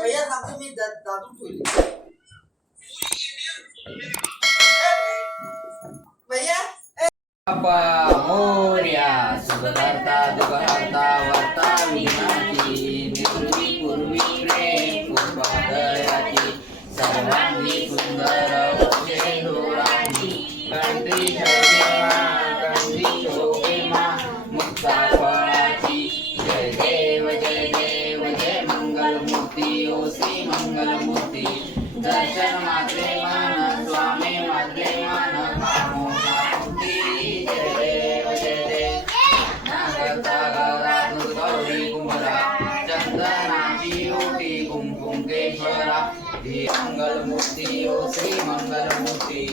भैया सांगतो मी दा- दादू ठेवली भैया बाप्पा मोर्या सुखकर्ता दुःखहर्ता वर्ता विघ्नाची निवृत्ती पूर्वी प्रेम पुष्पादयाची सर्वांगी सुंदर मंगलमूर्ती ओ श्री मंगलमूर्ती दर्शन मात्रे मान स्वामी मात्रे मान जय देव जय देव नागता गौरी कुंभरा चंदनाची ओटी कुंकुम ही मंगलमूर्ती ओ श्री मंगलमूर्ती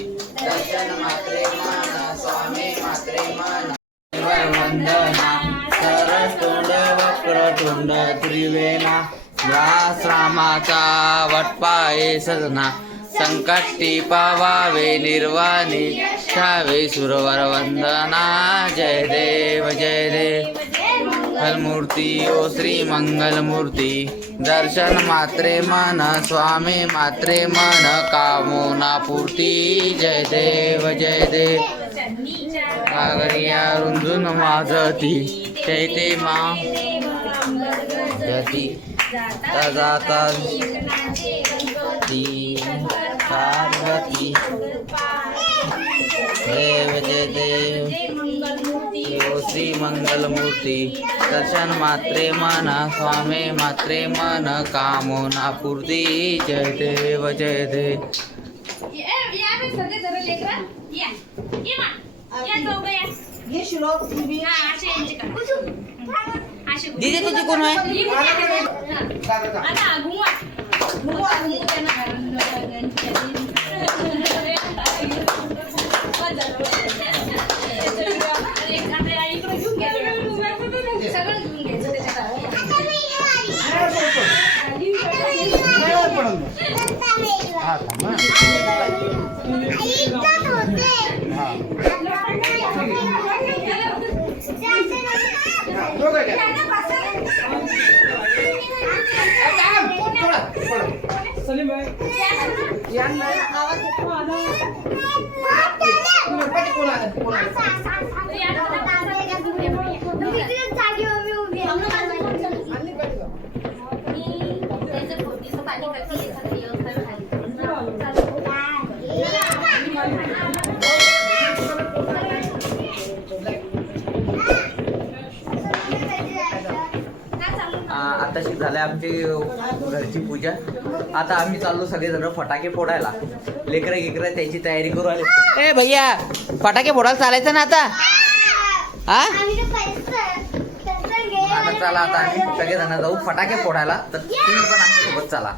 दर्शन मात्रे मान स्वामी मात्रे मान वंदना सरतोंड वक्रतुंड त्रिवेणा व्यास रामाचा वटपाये सजना. संकटी पावावे निर्वाणी छावे. सुरवर वंदना. जय देव जय देव. मूर्ती ओ श्री मंगलमूर्ती. दर्शन मात्रे मन स्वामी मात्रे मन. कामोना पूर्ती. जय देव जय देव. कागरिया रुंजून माझती चैते मा. जती. जाता ती पार्वती देव जय देव श्री मंगलमूर्ती दर्शन मात्रे मन स्वामी मात्रे मन कामोना पूर्ती जय देव जय देव या ये या या श्लोक हा दीदी तुझी कोण आहे? ही. कुठे आहे? हा. आता घुमवा घुमवा आताशी झाल्या आमची घरची पूजा. आता आम्ही चाललो सगळेजण फटाके फोडायला. लेकरं गिकरं त्याची तयारी करू आले. ए भैया फटाके फोडायला चालायचं ना आता? हा आता चला आता आम्ही सगळेजण जाऊ फटाके फोडायला. तर तुम्ही पण आमच्यासोबत चला.